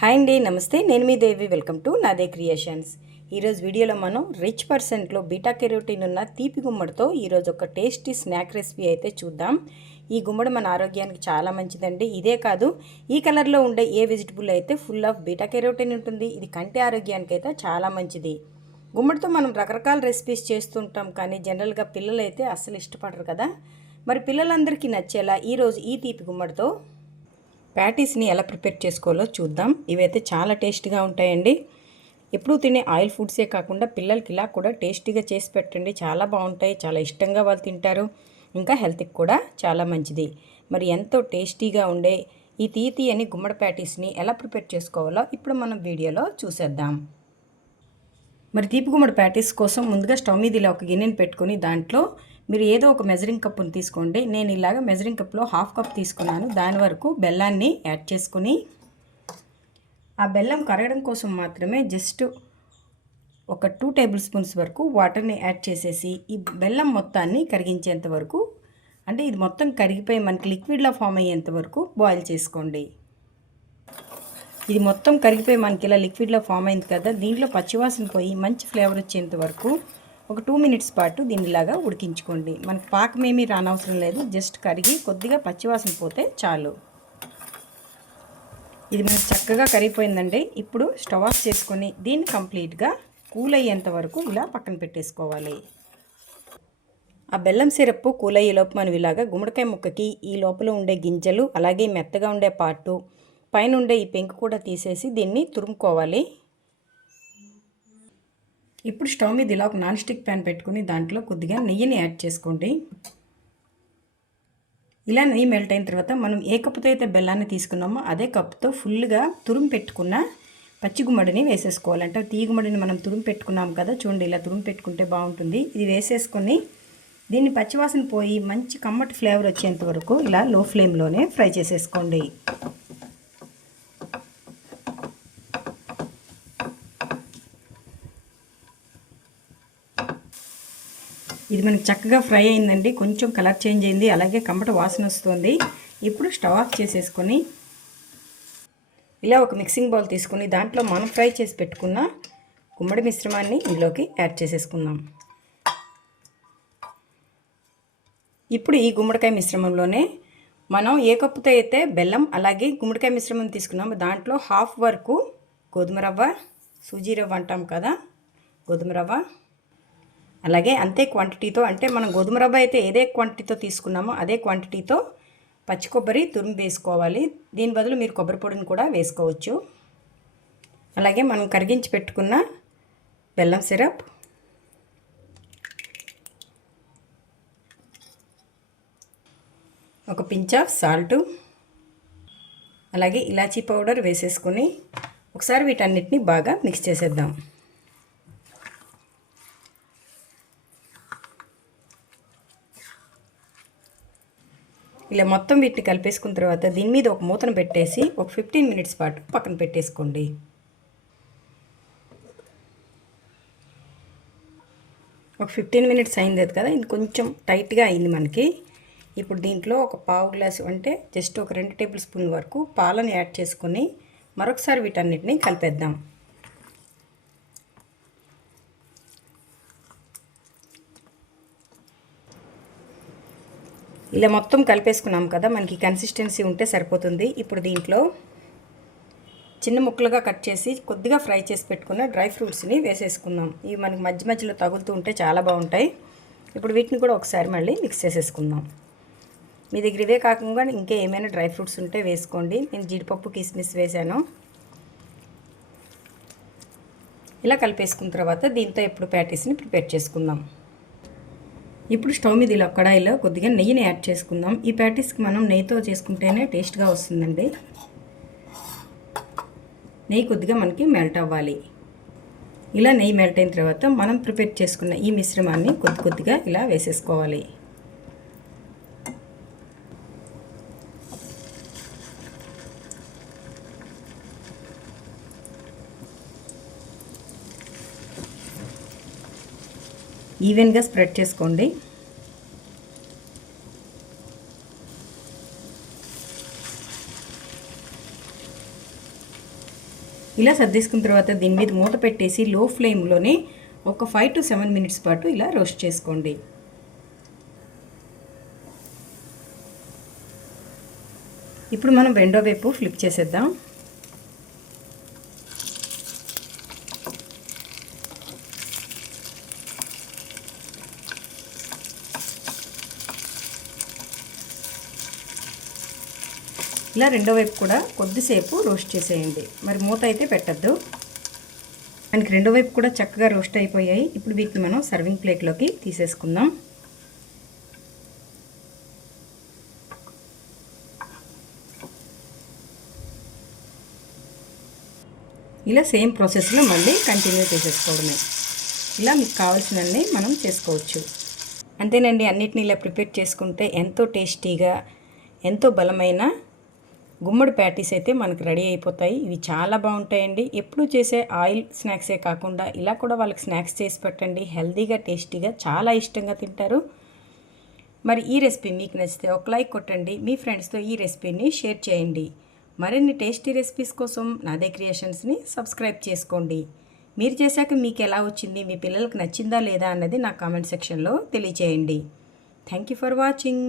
Hi అండి నమస్తే. నేను మీ Devi. Welcome to Naade creations. ఈరోజు వీడియోలో మనం రిచ్ పర్సెంట్లో బీటా కెరోటిన్ ఉన్న తీపి గుమ్మడితో ఈరోజు ఒక టేస్టీ స్నాక్ రెసిపీ అయితే చూద్దాం. ఈ గుమ్మడి మన ఆరోగ్యానికి చాలా మంచిదండి. ఇదే కాదు ఈ కలర్లో ఉండే ఏ వెజిటబుల్ అయితే ఫుల్ ఆఫ్ బీటా కెరోటిన్ ఉంటుంది ఇది కంటి ఆరోగ్యానికి అయితే చాలా మంచిది. గుమ్మడితో మనం రకరకాల రెసిపీస్ చేస్తుంటాం కానీ జనరల్గా పిల్లలు అయితే అస్సలు ఇష్టపడరు కదా. మరి పిల్లలందరికీ నచ్చేలా ఈరోజు ఈ తీపి గుమ్మడితో ప్యాటీస్ని ఎలా ప్రిపేర్ చేసుకోవాలో చూద్దాం. ఇవైతే చాలా టేస్టీగా ఉంటాయండి. ఎప్పుడూ తినే ఆయిల్ ఫుడ్సే కాకుండా పిల్లలకి ఇలా కూడా టేస్టీగా చేసి పెట్టండి. చాలా బాగుంటాయి చాలా ఇష్టంగా వాళ్ళు తింటారు. ఇంకా హెల్త్కి కూడా చాలా మంచిది. మరి ఎంతో టేస్టీగా ఉండే ఈ తీతి అని గుమ్మడి ప్యాటీస్ని ఎలా ప్రిపేర్ చేసుకోవాలో ఇప్పుడు మనం వీడియోలో చూసేద్దాం. మరి తీపి గుమ్మడి ప్యాటీస్ కోసం ముందుగా స్టవ్ మీద ఇలా ఒక గిన్నెని పెట్టుకొని దాంట్లో మీరు ఏదో ఒక మెజరింగ్ కప్పును తీసుకోండి. నేను ఇలాగ మెజరింగ్ కప్లో హాఫ్ కప్ తీసుకున్నాను. దాని వరకు బెల్లాన్ని యాడ్ చేసుకుని ఆ బెల్లం కరగడం కోసం మాత్రమే జస్ట్ ఒక టూ టేబుల్ స్పూన్స్ వరకు వాటర్ని యాడ్ చేసేసి ఈ బెల్లం మొత్తాన్ని కరిగించేంత వరకు అంటే ఇది మొత్తం కరిగిపోయి మనకి లిక్విడ్లో ఫామ్ అయ్యేంత వరకు బాయిల్ చేసుకోండి. ఇది మొత్తం కరిగిపోయి మనకి ఇలా లిక్విడ్లో ఫామ్ అయింది కదా దీంట్లో పచ్చివాసన పోయి మంచి ఫ్లేవర్ వచ్చేంత వరకు ఒక టూ మినిట్స్ పాటు దీనిలాగా ఉడికించుకోండి. మనకు పాకం ఏమీ రానవసరం లేదు. జస్ట్ కరిగి కొద్దిగా పచ్చివాసన పోతే చాలు. ఇది మనకు చక్కగా కరిగిపోయిందండి. ఇప్పుడు స్టవ్ ఆఫ్ చేసుకొని దీన్ని కంప్లీట్గా కూల్ అయ్యేంత వరకు ఇలా పక్కన పెట్టేసుకోవాలి. ఆ బెల్లం సిరప్ కూల్ అయ్యేలోపు మనం ఇలాగా గుమ్మడికాయ ముక్కకి ఈ లోపల ఉండే గింజలు అలాగే మెత్తగా ఉండే పాటు పైన ఉండే ఈ పెంకు కూడా తీసేసి దీన్ని తురుముకోవాలి. ఇప్పుడు స్టవ్ మీద ఇలా ఒక నాన్ స్టిక్ ప్యాన్ పెట్టుకుని దాంట్లో కొద్దిగా నెయ్యిని యాడ్ చేసుకోండి. ఇలా నెయ్యి మెల్ట్ అయిన తర్వాత మనం ఏ కప్పుతో అయితే బెల్లాన్ని తీసుకున్నామో అదే కప్పుతో ఫుల్గా తురుము పెట్టుకున్న పచ్చి గుమ్మడిని వేసేసుకోవాలంటే తీగుమ్మడిని మనం తురుము పెట్టుకున్నాం కదా చూడండి ఇలా తురుము పెట్టుకుంటే బాగుంటుంది. ఇది వేసేసుకొని దీన్ని పచ్చివాసన పోయి మంచి కమ్మటి ఫ్లేవర్ వచ్చేంత వరకు ఇలా లో ఫ్లేమ్లోనే ఫ్రై చేసేసుకోండి. ఇది మనకి చక్కగా ఫ్రై అయిందండి. కొంచెం కలర్ చేంజ్ అయింది. అలాగే కమ్మట వాసన వస్తుంది. ఇప్పుడు స్టవ్ ఆఫ్ చేసేసుకొని ఇలా ఒక మిక్సింగ్ బౌల్ తీసుకుని దాంట్లో మనం ఫ్రై చేసి పెట్టుకున్న గుమ్మడి మిశ్రమాన్ని ఇందులోకి యాడ్ చేసేసుకుందాం. ఇప్పుడు ఈ గుమ్మడికాయ మిశ్రమంలోనే మనం ఏ కప్పుతో అయితే బెల్లం అలాగే గుమ్మడికాయ మిశ్రమం తీసుకున్నాము దాంట్లో హాఫ్ వరకు గోధుమ రవ్వ సూజీ రవ్వ అంటాం కదా గోధుమ రవ్వ అలాగే అంతే క్వాంటిటీతో అంటే మనం గోధుమ రవ్వ అయితే ఏదే క్వాంటిటీతో తీసుకున్నామో అదే క్వాంటిటీతో పచ్చి కొబ్బరి తురిమి వేసుకోవాలి. దీని బదులు మీరు కొబ్బరి పొడిని కూడా వేసుకోవచ్చు. అలాగే మనం కరిగించి పెట్టుకున్న బెల్లం సిరప్. ఒక పించ్ ఆఫ్ సాల్ట్. అలాగే ఇలాచీ పౌడర్ వేసేసుకొని ఒకసారి వీటన్నిటిని బాగా మిక్స్ చేసేద్దాం. ఇలా మొత్తం వీటిని కలిపేసుకున్న తర్వాత దీని మీద ఒక మూతను పెట్టేసి ఒక ఫిఫ్టీన్ మినిట్స్ పాటు పక్కన పెట్టేసుకోండి. ఒక ఫిఫ్టీన్ మినిట్స్ అయింది కదా? ఇది కొంచెం టైట్గా అయింది మనకి. ఇప్పుడు దీంట్లో ఒక పావు గ్లాసు అంటే జస్ట్ ఒక రెండు టేబుల్ స్పూన్ వరకు పాలను యాడ్ చేసుకొని మరొకసారి వీటన్నిటిని కలిపేద్దాం. ఇలా మొత్తం కలిపేసుకున్నాం కదా మనకి కన్సిస్టెన్సీ ఉంటే సరిపోతుంది. ఇప్పుడు దీంట్లో చిన్న ముక్కలుగా కట్ చేసి కొద్దిగా ఫ్రై చేసి పెట్టుకున్న డ్రై ఫ్రూట్స్ని వేసేసుకుందాం. ఇవి మనకి మధ్య మధ్యలో తగులుతూ ఉంటే చాలా బాగుంటాయి. ఇప్పుడు వీటిని కూడా ఒకసారి మళ్ళీ మిక్స్ చేసేసుకుందాం. మీ దగ్గర ఇవే కాకుండా ఇంకా ఏమైనా డ్రై ఫ్రూట్స్ ఉంటే వేసుకోండి. నేను జీడిపప్పు కిస్మిస్ వేసాను. ఇలా కలిపేసుకున్న తర్వాత దీంతో ఇప్పుడు ప్యాటీస్ని ప్రిపేర్ చేసుకుందాం. ఇప్పుడు స్టవ్ మీద ఇలా కడాయిలో కొద్దిగా నెయ్యిని యాడ్ చేసుకుందాం. ఈ ప్యాటీస్కి మనం నెయ్యితో చేసుకుంటేనే టేస్ట్గా వస్తుందండి. నెయ్యి కొద్దిగా మనకి మెల్ట్ అవ్వాలి. ఇలా నెయ్యి మెల్ట్ అయిన తర్వాత మనం ప్రిపేర్ చేసుకున్న ఈ మిశ్రమాన్ని కొద్ది కొద్దిగా ఇలా వేసేసుకోవాలి. ఈవెన్గా స్ప్రెడ్ చేసుకోండి. ఇలా సర్దేసుకున్న తర్వాత దీని మీద మూత పెట్టేసి లో ఫ్లేమ్లోనే ఒక ఫైవ్ టు సెవెన్ మినిట్స్ పాటు ఇలా రోస్ట్ చేసుకోండి. ఇప్పుడు మనం రెండో వైపు ఫ్లిప్ చేసేద్దాం. ఇలా రెండో వైపు కూడా కొద్దిసేపు రోస్ట్ చేసేయండి. మరి మూత అయితే పెట్టద్దు. మనకి రెండో వైపు కూడా చక్కగా రోస్ట్ అయిపోయాయి. ఇప్పుడు వీటిని మనం సర్వింగ్ ప్లేట్లోకి తీసేసుకుందాం. ఇలా సేమ్ ప్రాసెస్లో మళ్ళీ కంటిన్యూ చేసేసుకోవడమే. ఇలా మీకు కావాల్సినవన్నీ మనం చేసుకోవచ్చు. అంతేనండి అన్నిటిని ఇలా ప్రిపేర్ చేసుకుంటే ఎంతో టేస్టీగా ఎంతో బలమైన గుమ్మడి ప్యాటీస్ అయితే మనకు రెడీ అయిపోతాయి. ఇవి చాలా బాగుంటాయండి. ఎప్పుడు చేసే ఆయిల్ స్నాక్సే కాకుండా ఇలా కూడా వాళ్ళకి స్నాక్స్ చేసి పెట్టండి. హెల్తీగా టేస్టీగా చాలా ఇష్టంగా తింటారు. మరి ఈ రెసిపీ మీకు నచ్చితే ఒక లైక్ కొట్టండి. మీ ఫ్రెండ్స్తో ఈ రెసిపీని షేర్ చేయండి. మరిన్ని టేస్టీ రెసిపీస్ కోసం నాదే క్రియేషన్స్ని సబ్స్క్రైబ్ చేసుకోండి. మీరు చేశాక మీకు ఎలా వచ్చింది? మీ పిల్లలకు నచ్చిందా లేదా అన్నది నా కామెంట్ సెక్షన్లో తెలియచేయండి. Thank you for watching.